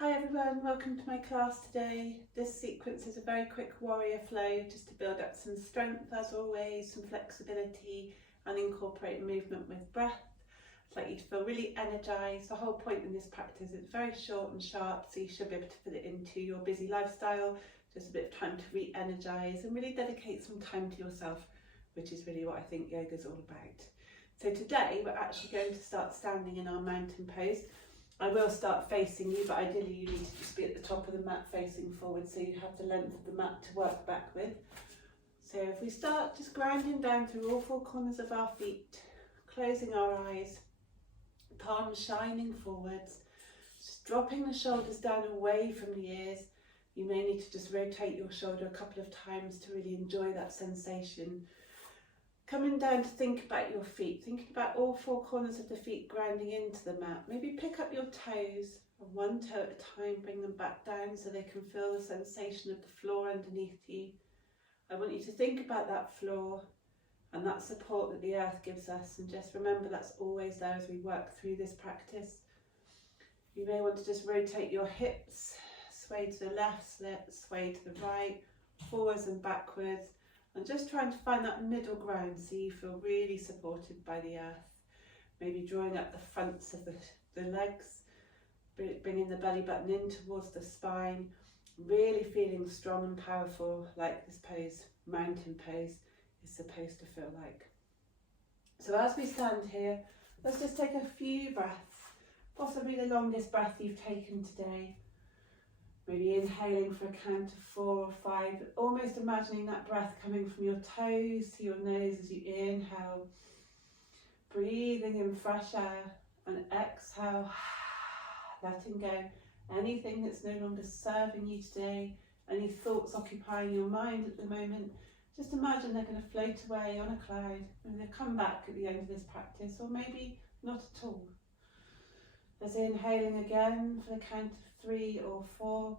Hi everyone, welcome to my class today. This sequence is a very quick warrior flow just to build up some strength as always, some flexibility and incorporate movement with breath. I'd like you to feel really energised. The whole point in this practice is very short and sharp, so you should be able to fit it into your busy lifestyle. Just a bit of time to re-energise and really dedicate some time to yourself, which is really what I think yoga is all about. So today we're actually going to start standing in our mountain pose. I will start facing you, but ideally you need to just be at the top of the mat facing forward so you have the length of the mat to work back with. So if we start just grounding down through all four corners of our feet, closing our eyes, palms shining forwards, just dropping the shoulders down away from the ears. You may need to just rotate your shoulder a couple of times to really enjoy that sensation. Coming down to think about your feet, thinking about all four corners of the feet grounding into the mat. Maybe pick up your toes, and one toe at a time, bring them back down so they can feel the sensation of the floor underneath you. I want you to think about that floor and that support that the earth gives us, and just remember that's always there as we work through this practice. You may want to just rotate your hips, sway to the left, sway to the right, forwards and backwards. And just trying to find that middle ground so you feel really supported by the earth. Maybe drawing up the fronts of the legs, bringing the belly button in towards the spine, really feeling strong and powerful like this pose, mountain pose, is supposed to feel like. So as we stand here, let's just take a few breaths, possibly the longest breath you've taken today. Maybe inhaling for a count of 4 or 5, almost imagining that breath coming from your toes to your nose as you inhale. Breathing in fresh air and exhale, letting go anything that's no longer serving you today, any thoughts occupying your mind at the moment. Just imagine they're going to float away on a cloud and they'll come back at the end of this practice, or maybe not at all. As inhaling again for the count of 3 or 4.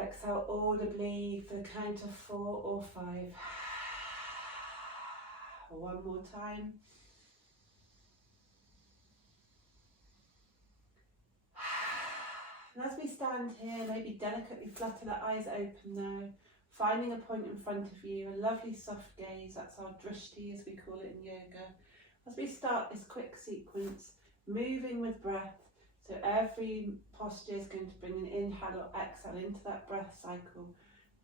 Exhale audibly for the count of 4 or 5. One more time. And as we stand here, maybe delicately flutter the eyes open now, finding a point in front of you, a lovely soft gaze. That's our drishti, as we call it in yoga. As we start this quick sequence, moving with breath, so every posture is going to bring an inhale or exhale into that breath cycle.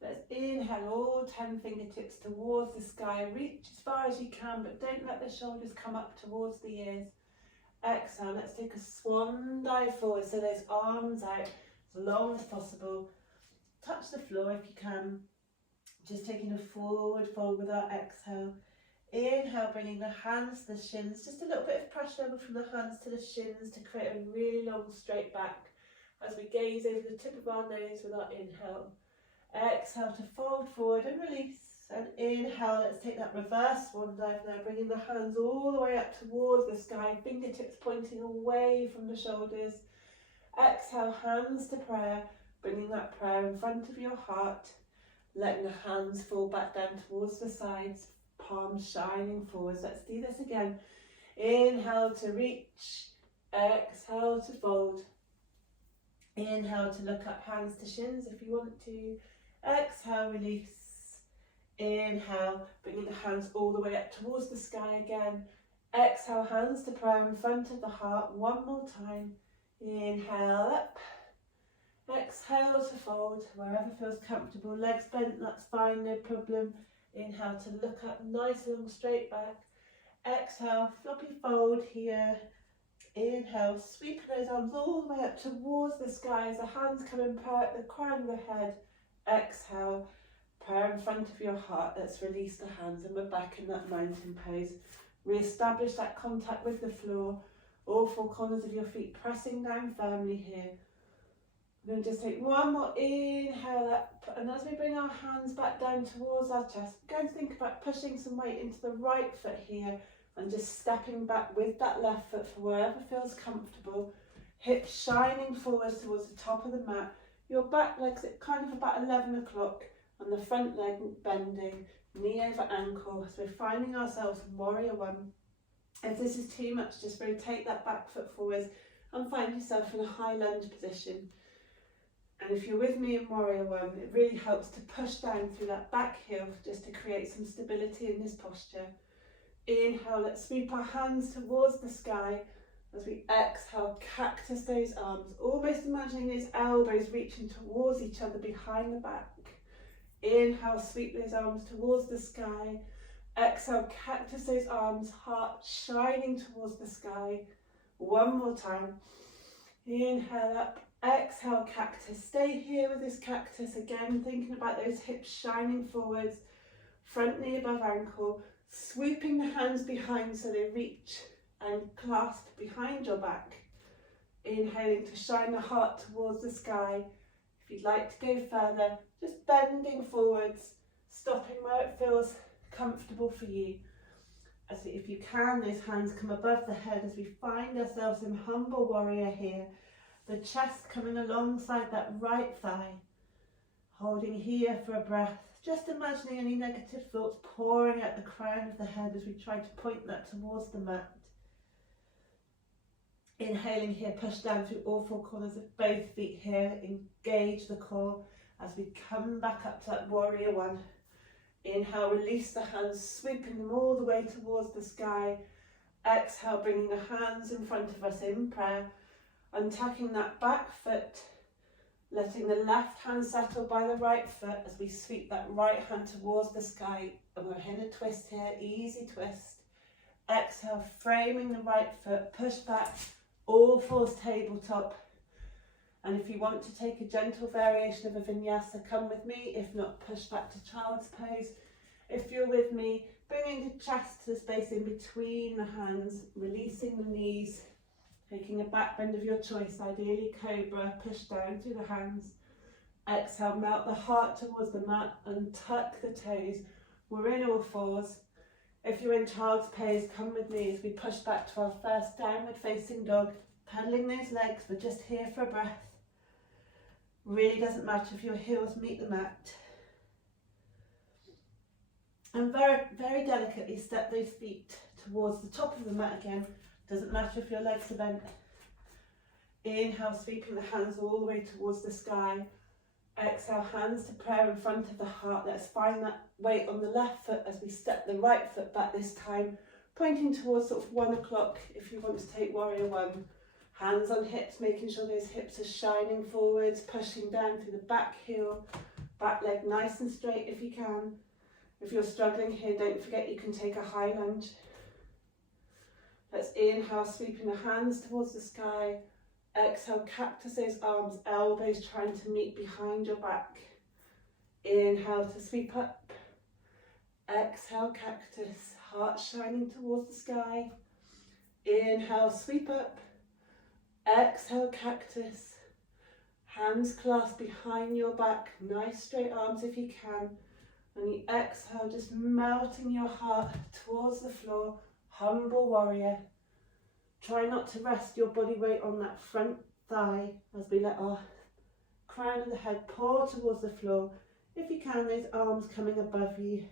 Let's inhale all 10 fingertips towards the sky, reach as far as you can, but don't let the shoulders come up towards the ears. Exhale, let's take a swan dive forward, so those arms out as long as possible. Touch the floor if you can, just taking a forward fold with our exhale. Inhale, bringing the hands to the shins, just a little bit of pressure from the hands to the shins to create a really long straight back as we gaze over the tip of our nose with our inhale. Exhale to fold forward and release, and inhale, let's take that reverse swan dive now, bringing the hands all the way up towards the sky, fingertips pointing away from the shoulders. Exhale, hands to prayer, bringing that prayer in front of your heart, letting the hands fall back down towards the sides, palms shining forwards. Let's do this again. Inhale to reach, exhale to fold. Inhale to look up, hands to shins if you want to. Exhale, release. Inhale, bringing the hands all the way up towards the sky again. Exhale, hands to prayer in front of the heart. One more time. Inhale up. Exhale to fold, wherever feels comfortable. Legs bent, that's fine, no problem. Inhale to look up, nice long straight back. Exhale, floppy fold here. Inhale, sweep those arms all the way up towards the sky as the hands come in prayer at the crown of the head. Exhale, prayer in front of your heart. Let's release the hands and we're back in that mountain pose. Re-establish that contact with the floor. All four corners of your feet pressing down firmly here. We're going to just take one more inhale up, and as we bring our hands back down towards our chest, we're going to think about pushing some weight into the right foot here and just stepping back with that left foot for wherever feels comfortable. Hips shining forwards towards the top of the mat. Your back leg's at kind of about 11 o'clock and the front leg bending, knee over ankle. So we're finding ourselves in warrior one. If this is too much, just rotate that back foot forwards and find yourself in a high lunge position. And if you're with me in Warrior One, it really helps to push down through that back heel just to create some stability in this posture. Inhale, let's sweep our hands towards the sky. As we exhale, cactus those arms, almost imagining those elbows reaching towards each other behind the back. Inhale, sweep those arms towards the sky. Exhale, cactus those arms, heart shining towards the sky. One more time. Inhale up, exhale, cactus. Stay here with this cactus again, thinking about those hips shining forwards, front knee above ankle, sweeping the hands behind so they reach and clasp behind your back. Inhaling to shine the heart towards the sky. If you'd like to go further, just bending forwards, stopping where it feels comfortable for you. As if you can, those hands come above the head as we find ourselves in humble warrior here. The chest coming alongside that right thigh. Holding here for a breath. Just imagining any negative thoughts pouring out the crown of the head as we try to point that towards the mat. Inhaling here, push down through all four corners of both feet here. Engage the core as we come back up to that Warrior One. Inhale, release the hands, sweeping them all the way towards the sky. Exhale, bringing the hands in front of us in prayer. Untucking that back foot, letting the left hand settle by the right foot as we sweep that right hand towards the sky. And we're in a twist here, easy twist. Exhale, framing the right foot, push back, all fours tabletop. And if you want to take a gentle variation of a vinyasa, come with me. If not, push back to child's pose. If you're with me, bringing the chest to the space in between the hands, releasing the knees, taking a back bend of your choice, ideally cobra, push down through the hands. Exhale, melt the heart towards the mat and tuck the toes. We're in all fours. If you're in child's pose, come with me as we push back to our first downward facing dog, pedaling those legs. We're just here for a breath. Really doesn't matter if your heels meet the mat. And very, very delicately step those feet towards the top of the mat again. Doesn't matter if your legs are bent. Inhale, sweeping the hands all the way towards the sky. Exhale, hands to prayer in front of the heart. Let's find that weight on the left foot as we step the right foot back this time, pointing towards sort of 1 o'clock if you want to take Warrior One. Hands on hips, making sure those hips are shining forwards, pushing down through the back heel, back leg nice and straight if you can. If you're struggling here, don't forget you can take a high lunge. Let's inhale, sweeping the hands towards the sky. Exhale, cactus those arms, elbows trying to meet behind your back. Inhale to sweep up. Exhale, cactus, heart shining towards the sky. Inhale, sweep up. Exhale, cactus. Hands clasped behind your back, nice straight arms if you can. And you exhale, just melting your heart towards the floor, humble warrior. Try not to rest your body weight on that front thigh as we let our crown of the head pour towards the floor. If you can, those arms coming above you.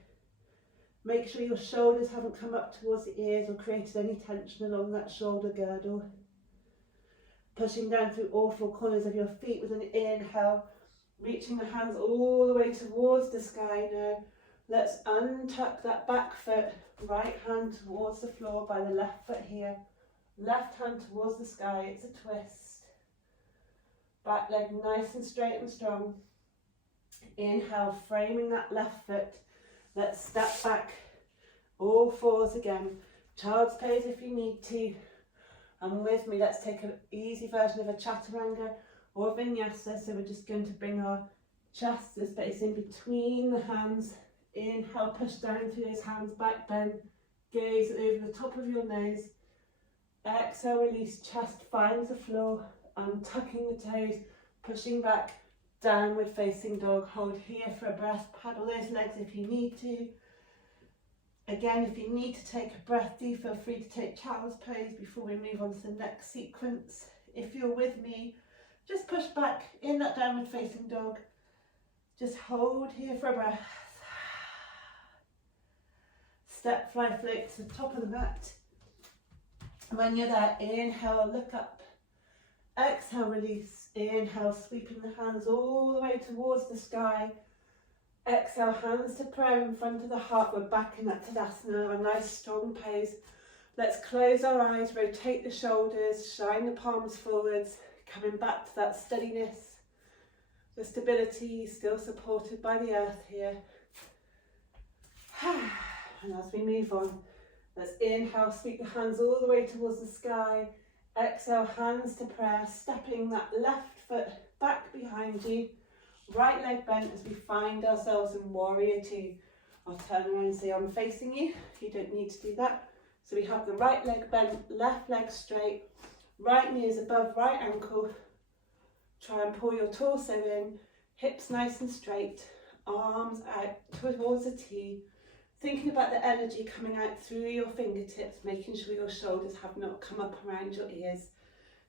Make sure your shoulders haven't come up towards the ears or created any tension along that shoulder girdle. Pushing down through all four corners of your feet with an inhale, reaching the hands all the way towards the sky now. Let's untuck that back foot, right hand towards the floor by the left foot here. Left hand towards the sky, it's a twist. Back leg nice and straight and strong. Inhale, framing that left foot. Let's step back, all fours again. Child's pose if you need to. And with me, let's take an easy version of a chaturanga or vinyasa. So we're just going to bring our chest to the space in between the hands. Inhale, push down through those hands, back bend, gaze over the top of your nose. Exhale, release, chest finds the floor, untucking the toes, pushing back, downward facing dog. Hold here for a breath, paddle those legs if you need to. Again, if you need to take a breath, do feel free to take child's pose before we move on to the next sequence. If you're with me, just push back in that downward facing dog. Just hold here for a breath. Step, fly, float to the top of the mat. When you're there, inhale, look up. Exhale, release. Inhale, sweeping the hands all the way towards the sky. Exhale, hands to prayer in front of the heart. We're back in that Tadasana, a nice strong pose. Let's close our eyes, rotate the shoulders, shine the palms forwards, coming back to that steadiness, the stability, still supported by the earth here. And as we move on, let's inhale, sweep the hands all the way towards the sky. Exhale, hands to prayer, stepping that left foot back behind you. Right leg bent as we find ourselves in warrior two. I'll turn around and say I'm facing you. You don't need to do that. So we have the right leg bent, left leg straight. Right knee is above right ankle. Try and pull your torso in. Hips nice and straight. Arms out towards a T. Thinking about the energy coming out through your fingertips, making sure your shoulders have not come up around your ears.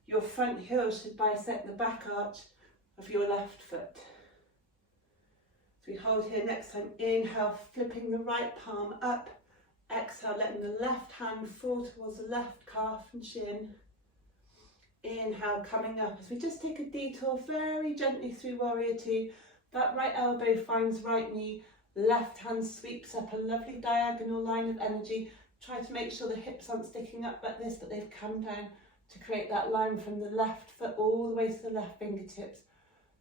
Your front heel should bisect the back arch of your left foot. So we hold here next time. Inhale, flipping the right palm up. Exhale, letting the left hand fall towards the left calf and shin. Inhale, coming up as we just take a detour very gently through warrior two. That right elbow finds right knee. Left hand sweeps up a lovely diagonal line of energy. Try to make sure the hips aren't sticking up like this, but they've come down to create that line from the left foot all the way to the left fingertips.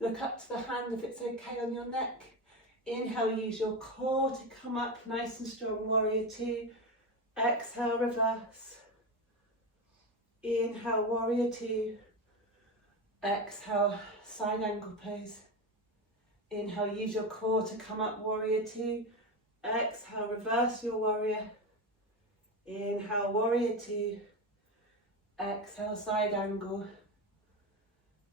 Look up to the hand if it's okay on your neck. Inhale, use your core to come up nice and strong, warrior two. Exhale, reverse. Inhale, warrior two. Exhale, side angle pose. Inhale, use your core to come up, warrior two. Exhale, reverse your warrior. Inhale, warrior two. Exhale, side angle.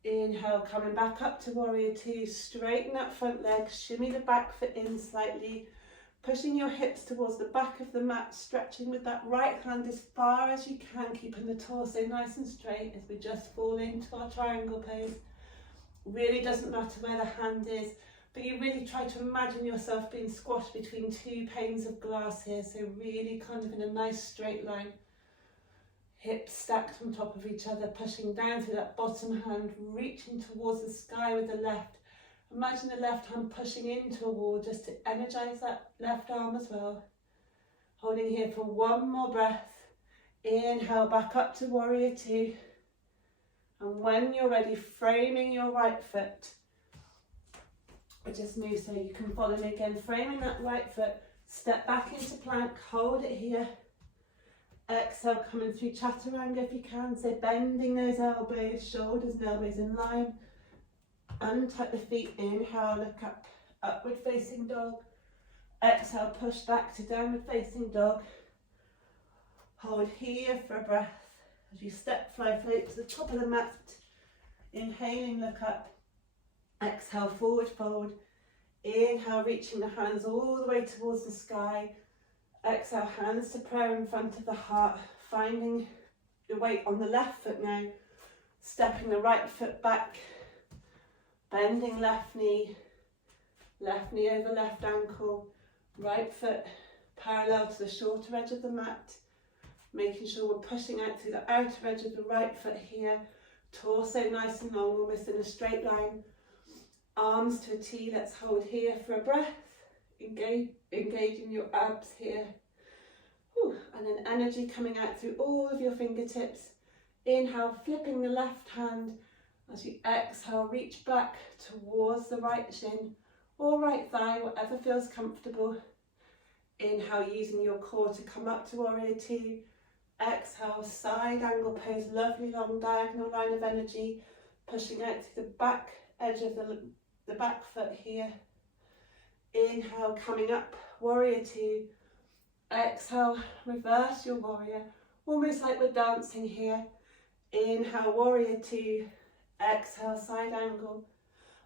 Inhale, coming back up to warrior two. Straighten that front leg, shimmy the back foot in slightly. Pushing your hips towards the back of the mat, stretching with that right hand as far as you can, keeping the torso nice and straight as we just fall into our triangle pose. Really doesn't matter where the hand is, but you really try to imagine yourself being squashed between two panes of glass here, so really kind of in a nice straight line. Hips stacked on top of each other, pushing down through that bottom hand, reaching towards the sky with the left. Imagine the left hand pushing into a wall just to energise that left arm as well. Holding here for one more breath. Inhale, back up to warrior two. And when you're ready, framing your right foot. Just move so you can follow me again. Framing that right foot. Step back into plank. Hold it here. Exhale, coming through chaturanga if you can. So bending those elbows, shoulders and elbows in line. Untuck the feet. Inhale, look up. Upward facing dog. Exhale, push back to downward facing dog. Hold here for a breath. As you step, fly, float to the top of the mat. Inhaling, look up. Exhale, forward fold. Inhale, reaching the hands all the way towards the sky. Exhale, hands to prayer in front of the heart. Finding the weight on the left foot now. Stepping the right foot back. Bending left knee over left ankle. Right foot parallel to the shorter edge of the mat. Making sure we're pushing out through the outer edge of the right foot here. Torso nice and long, almost in a straight line. Arms to a T, let's hold here for a breath. Engaging your abs here. Whew. And then energy coming out through all of your fingertips. Inhale, flipping the left hand. As you exhale, reach back towards the right shin or right thigh, whatever feels comfortable. Inhale, using your core to come up to warrior two. Exhale, side angle pose, lovely long diagonal line of energy, pushing out to the back edge of the back foot here. Inhale, coming up, warrior two. Exhale, reverse your warrior, almost like we're dancing here. Inhale, warrior two. Exhale, side angle.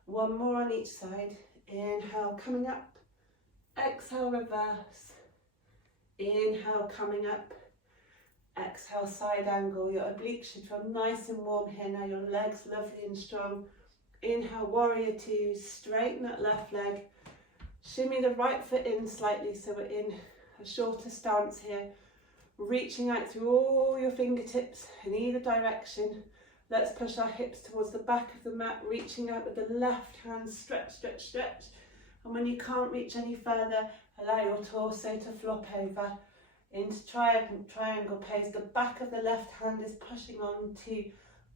One more on each side. Inhale, coming up. Exhale, reverse. Inhale, coming up. Exhale, side angle. Your obliques should feel nice and warm here now. Your legs lovely and strong. Inhale, warrior two. Straighten that left leg. Shimmy the right foot in slightly so we're in a shorter stance here. Reaching out through all your fingertips in either direction. Let's push our hips towards the back of the mat, reaching out with the left hand, stretch, stretch, stretch. And when you can't reach any further, allow your torso to flop over into triangle pose. The back of the left hand is pushing on to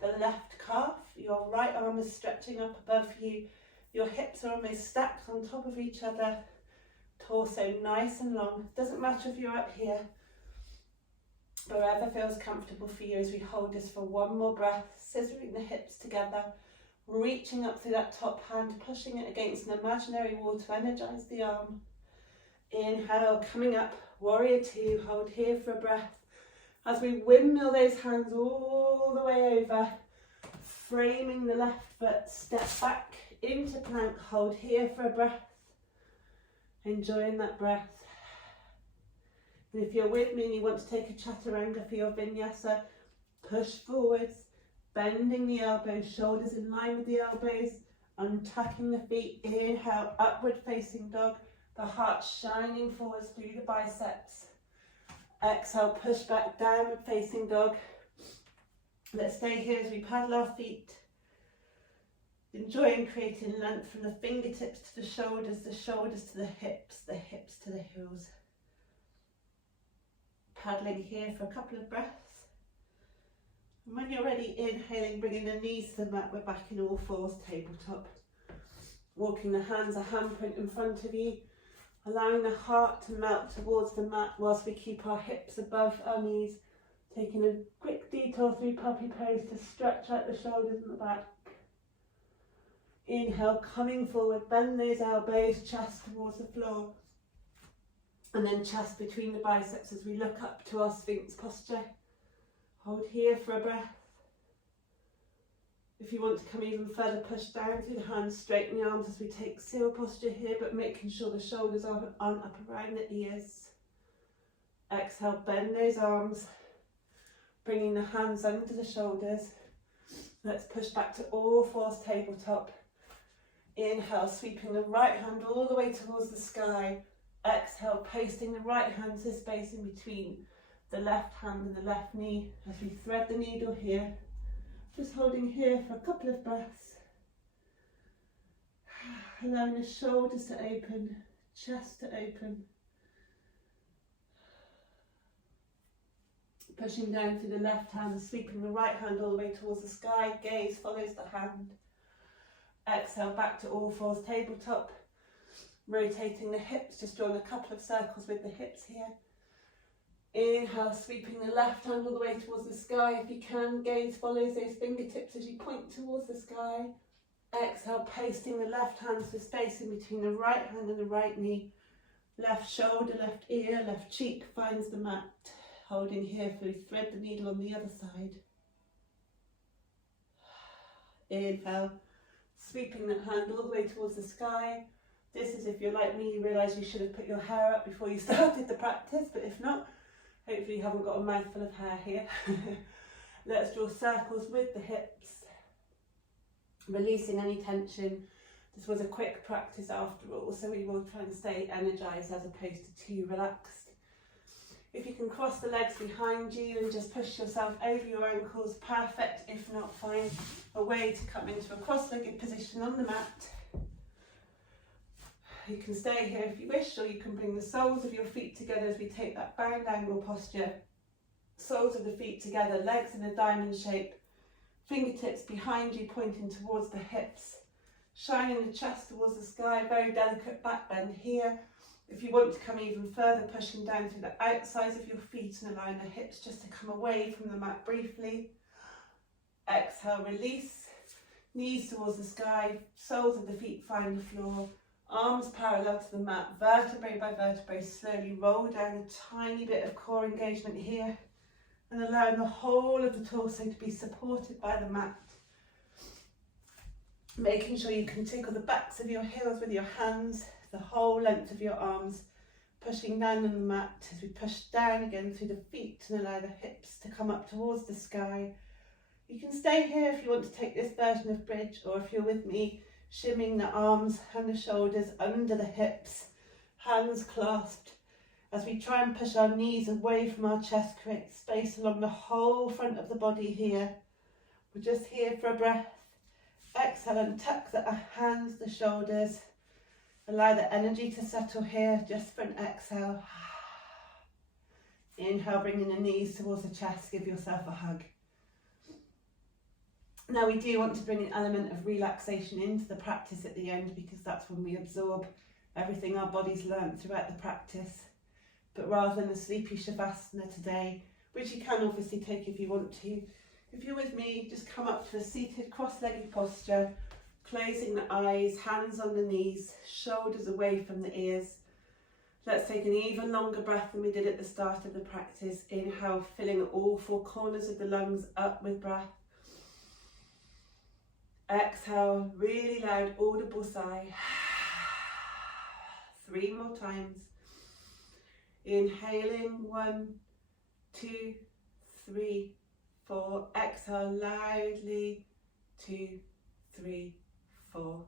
the left calf. Your right arm is stretching up above you. Your hips are almost stacked on top of each other. Torso nice and long. Doesn't matter if you're up here. Wherever feels comfortable for you as we hold this for one more breath, scissoring the hips together, reaching up through that top hand, pushing it against an imaginary wall to energize the arm. Inhale, coming up, warrior two, hold here for a breath. As we windmill those hands all the way over, framing the left foot, step back into plank, hold here for a breath. Enjoying that breath. And if you're with me and you want to take a chaturanga for your vinyasa, push forwards, bending the elbows, shoulders in line with the elbows, untucking the feet. Inhale, upward facing dog, the heart shining forwards through the biceps. Exhale, push back, downward facing dog. Let's stay here as we paddle our feet. Enjoying creating length from the fingertips to the shoulders to the hips to the heels. Paddling here for a couple of breaths. And when you're ready, inhaling, bringing the knees to the mat, we're back in all fours, tabletop. Walking the hands a handprint in front of you, allowing the heart to melt towards the mat whilst we keep our hips above our knees. Taking a quick detour through puppy pose to stretch out the shoulders and the back. Inhale, coming forward, bend those elbows, chest towards the floor. And then chest between the biceps as we look up to our Sphinx posture. Hold here for a breath. If you want to come even further, push down through the hands, straighten the arms as we take seal posture here, but making sure the shoulders aren't up around the ears. Exhale, bend those arms, bringing the hands under the shoulders. Let's push back to all fours, tabletop. Inhale, sweeping the right hand all the way towards the sky. Exhale, pasting the right hand to space in between the left hand and the left knee as we thread the needle here. Just holding here for a couple of breaths. Allowing the shoulders to open, chest to open. Pushing down through the left hand, sweeping the right hand all the way towards the sky. Gaze follows the hand. Exhale, back to all fours, tabletop. Rotating the hips, just drawing a couple of circles with the hips here. Inhale, sweeping the left hand all the way towards the sky. If you can, gaze follows those fingertips as you point towards the sky. Exhale, pasting the left hand to space in between the right hand and the right knee. Left shoulder, left ear, left cheek finds the mat. Holding here for we thread the needle on the other side. Inhale, sweeping that hand all the way towards the sky. This is if you're like me, you realise you should have put your hair up before you started the practice, but if not, hopefully you haven't got a mouthful of hair here. Let's draw circles with the hips, releasing any tension. This was a quick practice after all, so we will try and stay energised as opposed to too relaxed. If you can cross the legs behind you and just push yourself over your ankles, perfect. If not, find a way to come into a cross-legged position on the mat. You can stay here if you wish, or you can bring the soles of your feet together as we take that bound angle posture. Soles of the feet together, legs in a diamond shape, fingertips behind you pointing towards the hips, shining the chest towards the sky, very delicate back bend here. If you want to come even further, pushing down through the outsides of your feet and allowing the hips just to come away from the mat briefly. Exhale, release, knees towards the sky, soles of the feet find the floor. Arms parallel to the mat, vertebrae by vertebrae, slowly roll down a tiny bit of core engagement here and allowing the whole of the torso to be supported by the mat. Making sure you can tickle the backs of your heels with your hands, the whole length of your arms, pushing down on the mat as we push down again through the feet and allow the hips to come up towards the sky. You can stay here if you want to take this version of bridge, or if you're with me, shimming the arms and the shoulders under the hips, hands clasped, as we try and push our knees away from our chest, create space along the whole front of the body here, We're just here for a breath. Exhale and tuck the hands, the shoulders. Allow the energy to settle here just for an exhale. Inhale, bringing the knees towards the chest, give yourself a hug. Now we do want to bring an element of relaxation into the practice at the end, because that's when we absorb everything our body's learnt throughout the practice. But rather than the sleepy shavasana today, which you can obviously take if you want to, if you're with me, just come up to a seated cross-legged posture, closing the eyes, hands on the knees, shoulders away from the ears. Let's take an even longer breath than we did at the start of the practice. Inhale, filling all four corners of the lungs up with breath. Exhale, really loud, audible sigh. 3 more times. Inhaling, 1, 2, 3, 4. Exhale loudly, 2, 3, 4,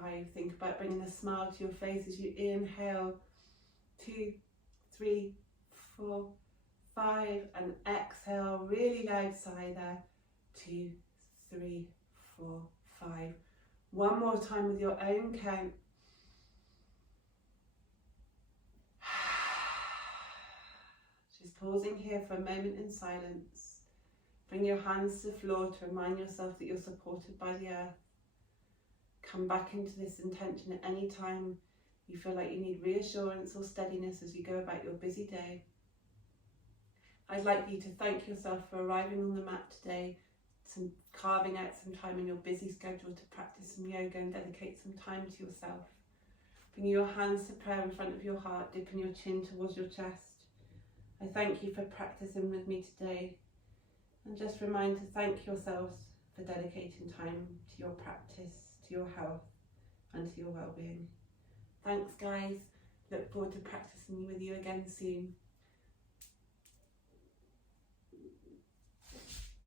5. Think about bringing a smile to your face as you inhale. 2, 3, 4, 5, and exhale, really loud sigh there. 2, 3, 4, 5. One more time with your own count. Just pausing here for a moment in silence. Bring your hands to the floor to remind yourself that you're supported by the earth. Come back into this intention at any time you feel like you need reassurance or steadiness as you go about your busy day. I'd like you to thank yourself for arriving on the mat today, carving out some time in your busy schedule to practice some yoga and dedicate some time to yourself. Bring your hands to prayer in front of your heart, dipping your chin towards your chest. I thank you for practicing with me today, and just remind to thank yourselves for dedicating time to your practice, to your health and to your well-being. Thanks guys, look forward to practicing with you again soon.